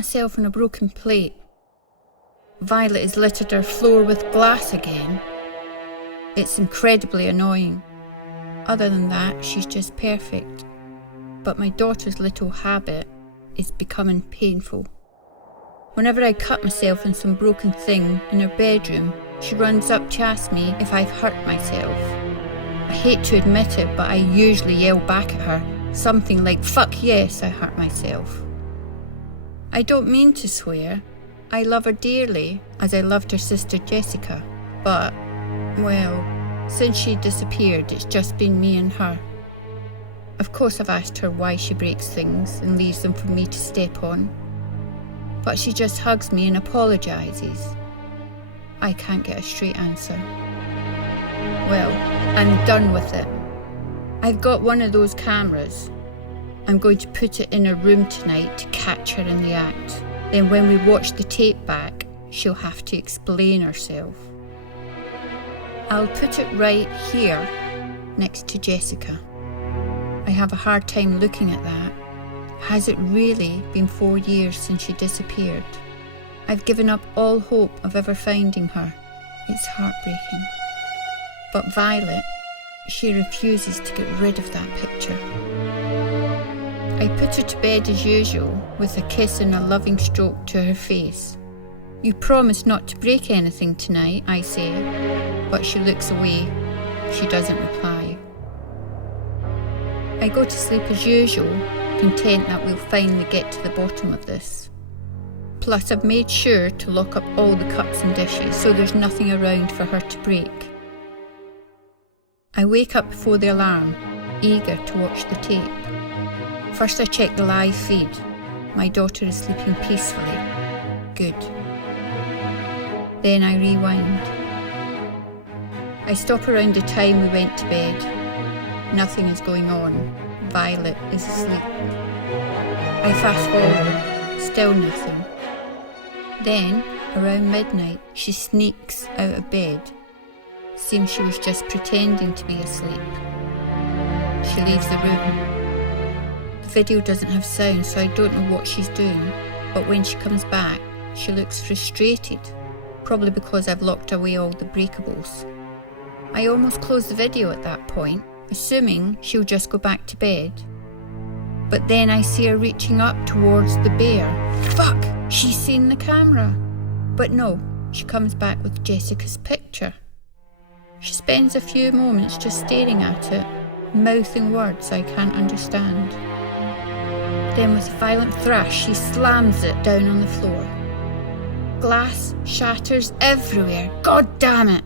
myself on a broken plate. Violet has littered her floor with glass again. It's incredibly annoying. Other than that, she's just perfect. But my daughter's little habit is becoming painful. Whenever I cut myself on some broken thing in her bedroom, she runs up to ask me if I've hurt myself. I hate to admit it, but I usually yell back at her, something like, "Fuck yes, I hurt myself." I don't mean to swear. I love her dearly, as I loved her sister Jessica. But, well, since she disappeared, it's just been me and her. Of course I've asked her why she breaks things and leaves them for me to step on. But she just hugs me and apologises. I can't get a straight answer. Well, I'm done with it. I've got one of those cameras. I'm going to put it in her room tonight to catch her in the act. Then when we watch the tape back, she'll have to explain herself. I'll put it right here, next to Jessica. I have a hard time looking at that. Has it really been 4 years since she disappeared? I've given up all hope of ever finding her. It's heartbreaking. But Violet, she refuses to get rid of that picture. I put her to bed as usual, with a kiss and a loving stroke to her face. "You promised not to break anything tonight," I say, but she looks away. She doesn't reply. I go to sleep as usual, content that we'll finally get to the bottom of this. Plus, I've made sure to lock up all the cups and dishes so there's nothing around for her to break. I wake up before the alarm, eager to watch the tape. First I check the live feed. My daughter is sleeping peacefully. Good. Then I rewind. I stop around the time we went to bed. Nothing is going on. Violet is asleep. I fast forward. Still nothing. Then, around midnight, she sneaks out of bed. Seems she was just pretending to be asleep. She leaves the room. The video doesn't have sound, so I don't know what she's doing, but when she comes back, she looks frustrated, probably because I've locked away all the breakables. I almost close the video at that point, assuming she'll just go back to bed. But then I see her reaching up towards the bear. Fuck! She's seen the camera! But no, she comes back with Jessica's picture. She spends a few moments just staring at it, mouthing words I can't understand. Then with a violent thrash, she slams it down on the floor. Glass shatters everywhere. God damn it!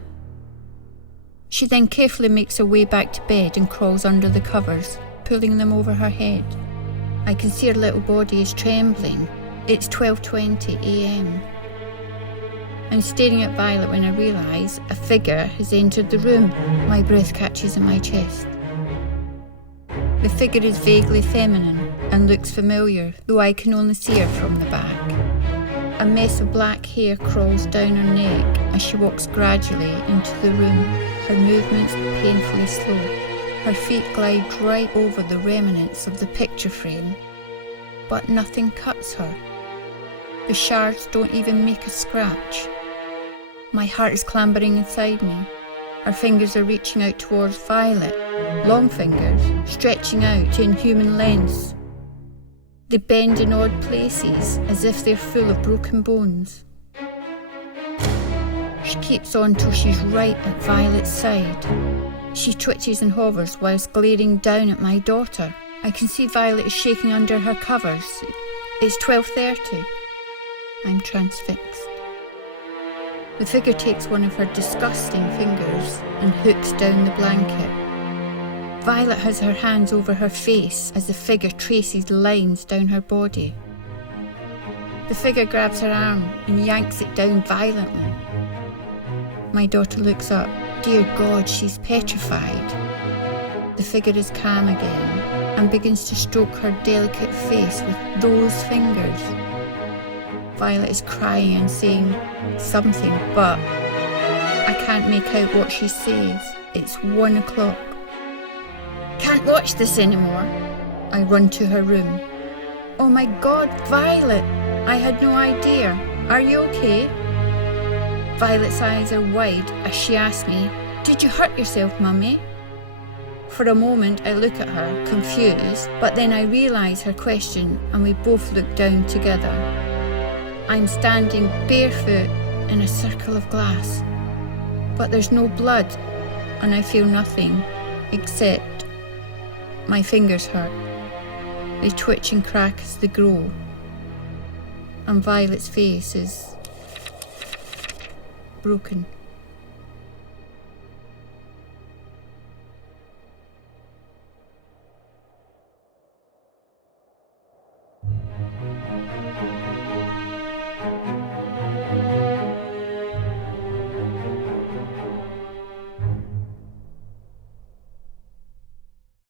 She then carefully makes her way back to bed and crawls under the covers, pulling them over her head. I can see her little body is trembling. It's 12:20 a.m. I'm staring at Violet when I realise a figure has entered the room. My breath catches in my chest. The figure is vaguely feminine and looks familiar, though I can only see her from the back. A mess of black hair crawls down her neck as she walks gradually into the room, her movements painfully slow. Her feet glide right over the remnants of the picture frame, but nothing cuts her. The shards don't even make a scratch. My heart is clambering inside me. Her fingers are reaching out towards Violet, long fingers, stretching out to inhuman lengths. They bend in odd places, as if they're full of broken bones. She keeps on till she's right at Violet's side. She twitches and hovers whilst glaring down at my daughter. I can see Violet is shaking under her covers. It's 12:30. I'm transfixed. The figure takes one of her disgusting fingers and hooks down the blanket. Violet has her hands over her face as the figure traces lines down her body. The figure grabs her arm and yanks it down violently. My daughter looks up. Dear God, she's petrified. The figure is calm again and begins to stroke her delicate face with those fingers. Violet is crying and saying something, but I can't make out what she says. It's 1 o'clock. Can't watch this anymore. I run to her room. Oh my God, Violet! I had no idea. Are you okay? Violet's eyes are wide as she asks me, "Did you hurt yourself, Mummy?" For a moment I look at her, confused, but then I realise her question and we both look down together. I'm standing barefoot in a circle of glass, but there's no blood and I feel nothing except my fingers hurt. They twitch and crack as they grow, and Violet's face is broken.